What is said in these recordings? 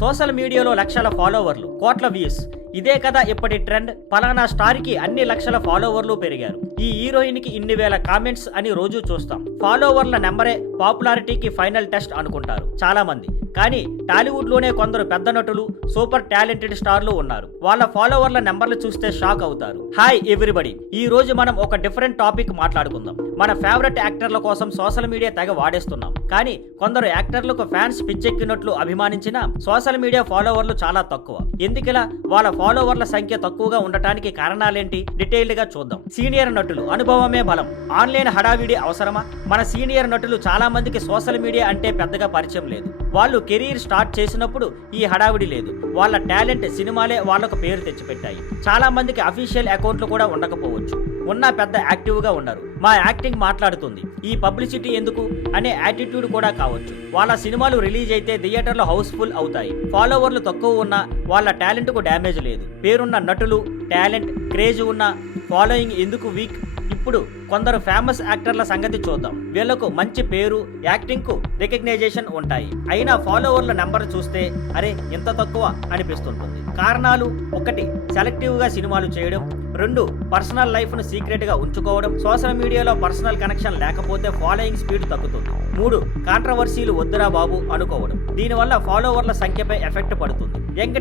Social మీడియాలో లక్షల ఫాలోవర్లు, కోట్ల వ్యూస్, ఇదే కదా ఇప్పటి ట్రెండ్. పలానా స్టార్ కి అన్ని లక్షల ఫాలోవర్లు పెరిగారు, ఈ హీరోయిన్ కి ఇన్ని వేల కామెంట్స్ అని రోజు చూస్తాం. ఫాలోవర్ల నెంబరే పాపులారిటీకి ఫైనల్ టెస్ట్ అనుకుంటారు చాలా మంది. కానీ టాలీవుడ్ లోనే కొందరు పెద్ద నటులు, సూపర్ టాలెంటెడ్ స్టార్లు ఉన్నారు. వాళ్ళ ఫాలోవర్ల నెంబర్లు చూస్తే షాక్ అవుతారు. హాయ్ ఎవ్రీబడి, ఈ రోజు మనం ఒక డిఫరెంట్ టాపిక్ మాట్లాడుకుందాం. మన ఫేవరెట్ యాక్టర్ల కోసం సోషల్ మీడియా తెగ వాడేస్తున్నాం. కానీ కొందరు యాక్టర్లకు ఫ్యాన్స్ పిచ్చెక్కినట్లు అభిమానించిన సోషల్ మీడియా ఫాలోవర్లు చాలా తక్కువ. ఎందుకిలా? వాళ్ళ ఫాలోవర్ల సంఖ్య తక్కువగా ఉండటానికి కారణాలేంటి? డీటెయిల్డ్ గా చూద్దాం. సీనియర్ నటులు, అనుభవమే బలం. ఆన్లైన్ హడావిడి అవసరమా? మన సీనియర్ నటులు చాలా మందికి సోషల్ మీడియా అంటే పెద్దగా పరిచయం లేదు. వాళ్ళు కెరీర్ స్టార్ట్ చేసినప్పుడు ఈ హడావిడి లేదు. వాళ్ళ టాలెంట్, సినిమాలే వాళ్లకు పేరు తెచ్చిపెట్టాయి. చాలా మందికి అఫీషియల్ అకౌంట్లు కూడా ఉండకపోవచ్చు, ఉన్నా పెద్ద యాక్టివ్ గా ఉండరు. మా యాక్టింగ్ మాట్లాడుతుంది, ఈ పబ్లిసిటీ ఎందుకు అనే యాటిట్యూడ్ కూడా కావచ్చు. వాళ్ళ సినిమాలు రిలీజ్ అయితే థియేటర్లో హౌస్ఫుల్ అవుతాయి. ఫాలోవర్లు తక్కువ ఉన్నా వాళ్ళ టాలెంట్ కు డ్యామేజ్ లేదు. పేరున్న నటులు, టాలెంట్, క్రేజ్ ఉన్న ఫాలోయింగ్ ఎందుకు వీక్? ఇప్పుడు కొందరు ఫేమస్ యాక్టర్ల సంగతి చూద్దాం. వీళ్లకు మంచి పేరు, యాక్టింగ్ కు రికగ్నైజేషన్ ఉంటాయి. అయినా ఫాలోవర్ల నెంబర్ చూస్తే అరే ఇంత తక్కువ అనిపిస్తుంటుంది. కారణాలు: 1, సెలెక్టివ్ గా సినిమాలు చేయడం. 2, పర్సనల్ లైఫ్ ను సీక్రెట్ గా ఉంచుకోవడం. సోషల్ మీడియాలో పర్సనల్ కనెక్షన్ లేకపోతే ఫాలోయింగ్ స్పీడ్ తగ్గుతుంది. 3, కాంట్రవర్సీలు వద్దురా బాబు అనుకోవడం. దీనివల్ల ఫాలోవర్ల సంఖ్యపై ఎఫెక్ట్ పడుతుంది. యంగ్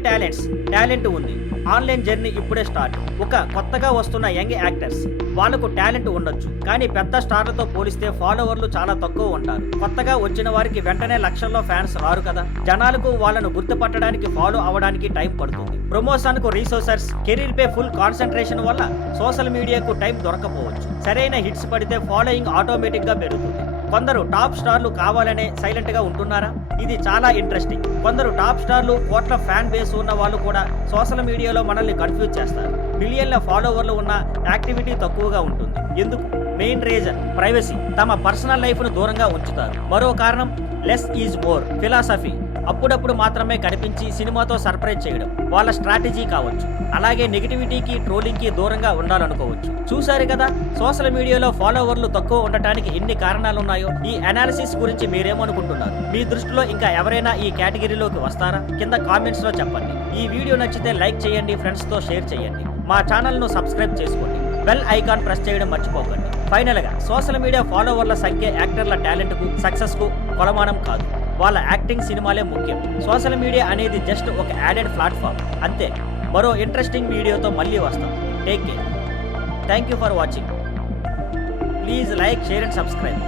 టాలెంట్ ఉంది, ఆన్లైన్ జర్నీ ఇప్పుడే స్టార్ట్. ఒక కొత్తగా వస్తున్న యంగ్ యాక్టర్స్, వాళ్ళకు టాలెంట్ ఉండొచ్చు, కానీ పెద్ద స్టార్లతో పోలిస్తే ఫాలోవర్లు చాలా తక్కువ ఉంటారు. కొత్తగా వచ్చిన వారికి వెంటనే లక్షల్లో ఫ్యాన్స్ రారు కదా. జనాలకు వాళ్ళను గుర్తుపట్టడానికి, ఫాలో అవడానికి టైం పడుతుంది. ప్రమోషన్ కు రీసోర్సెస్, కెరీర్ పై ఫుల్ కాన్సన్ట్రేషన్ వల్ల సోషల్ మీడియాకు టైం దొరకపోవచ్చు. సరైన హిట్స్ పడితే ఫాలోయింగ్ ఆటోమేటిక్ గా పెరుగుతుంది. కొందరు టాప్ స్టార్లు కావాలనే సైలెంట్ గా ఉంటున్నారా? ఇది చాలా ఇంట్రెస్టింగ్. కొందరు టాప్ స్టార్లు, కోట్ల ఫ్యాన్ బేస్ ఉన్న వాళ్ళు కూడా సోషల్ మీడియాలో మనల్ని కన్ఫ్యూజ్ చేస్తారు. మిలియన్ల ఫాలోవర్లు ఉన్న యాక్టివిటీ తక్కువగా ఉంటుంది. ఎందుకు? Main reason privacy. తమ పర్సనల్ లైఫ్ ను దూరంగా ఉంచుతారు. మరో కారణం లెస్ ఈజ్ మోర్ ఫిలాసఫీ. అప్పుడప్పుడు మాత్రమే కనిపించి సినిమాతో సర్ప్రైజ్ చేయడం వాళ్ళ స్ట్రాటజీ కావచ్చు. అలాగే నెగిటివిటీకి, ట్రోలింగ్ కి దూరంగా ఉండాలనుకోవచ్చు. చూసారు కదా సోషల్ మీడియాలో ఫాలోవర్లు తక్కువ ఉండటానికి ఎన్ని కారణాలు ఉన్నాయో. ఈ అనాలిసిస్ గురించి మీరేమనుకుంటున్నారు? మీ దృష్టిలో ఇంకా ఎవరైనా ఈ కేటగిరీలోకి వస్తారా? కింద కామెంట్స్ లో చెప్పండి. ఈ వీడియో నచ్చితే లైక్ చేయండి, ఫ్రెండ్స్ తో షేర్ చేయండి. మా ఛానల్ ను సబ్స్క్రైబ్ చేసుకోండి, బెల్ ఐకాన్ ప్రెస్ చేయడం మర్చిపోకండి. ఫైనల్ గా సోషల్ మీడియా ఫాలోవర్ల సంఖ్య యాక్టర్ల టాలెంట్ కు, సక్సెస్ కు కొలమానం కాదు. వాళ్ళ యాక్టింగ్, సినిమాలే ముఖ్యం. సోషల్ మీడియా అనేది జస్ట్ ఒక యాడెడ్ ప్లాట్ఫామ్ అంతే. మరో ఇంట్రెస్టింగ్ వీడియోతో మళ్ళీ వస్తాం. Take care. Thank you for watching. Please like, share and subscribe.